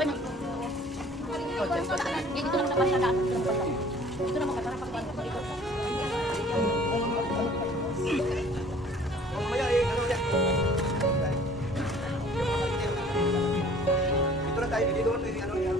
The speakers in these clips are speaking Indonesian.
Dito naman napasya na. Dito naman kasara pagbanto ko dito. Mamaya ano yan? Dito na tayo, dito na ano yan.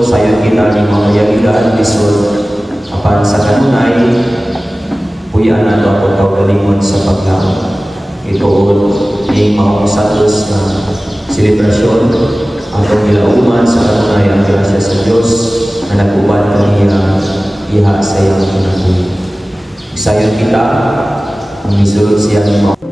Sayang kita di mga yagigaan lisod apan sa kanunay puyan na ako tawgalingon sa paglang itoon ng mga usatos na selebrasyon atong gilauman sa kanunay ang grasya sa Diyos na nagubad kaniya iha sa iyang kinabuhi. Sayang kita ang misulod siya ni mga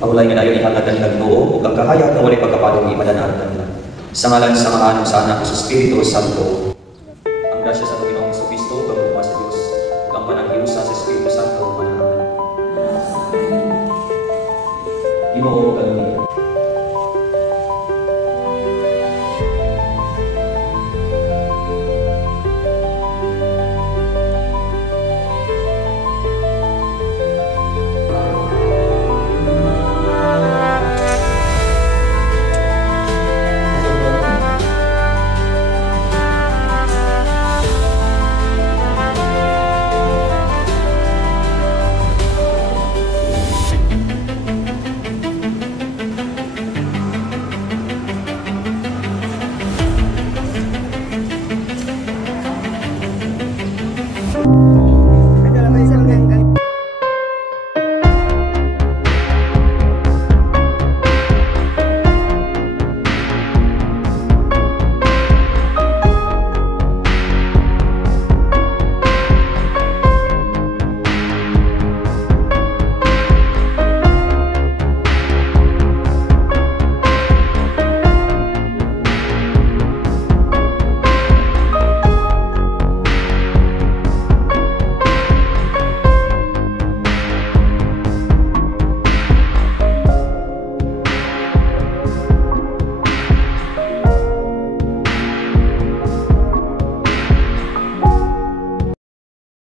pagulay nga dayon ihalagan nagtuo ug ang kahayag na walay pagkapadong ipadanaran nila. Sa ngalan sa Ama sa Anak sa Espiritu Santo. Ang grasya sa Panginoong Jesucristo, pagmumula sa Diyos, ang panaghiusa sa Espiritu Santo, manahan. Ginoo kami.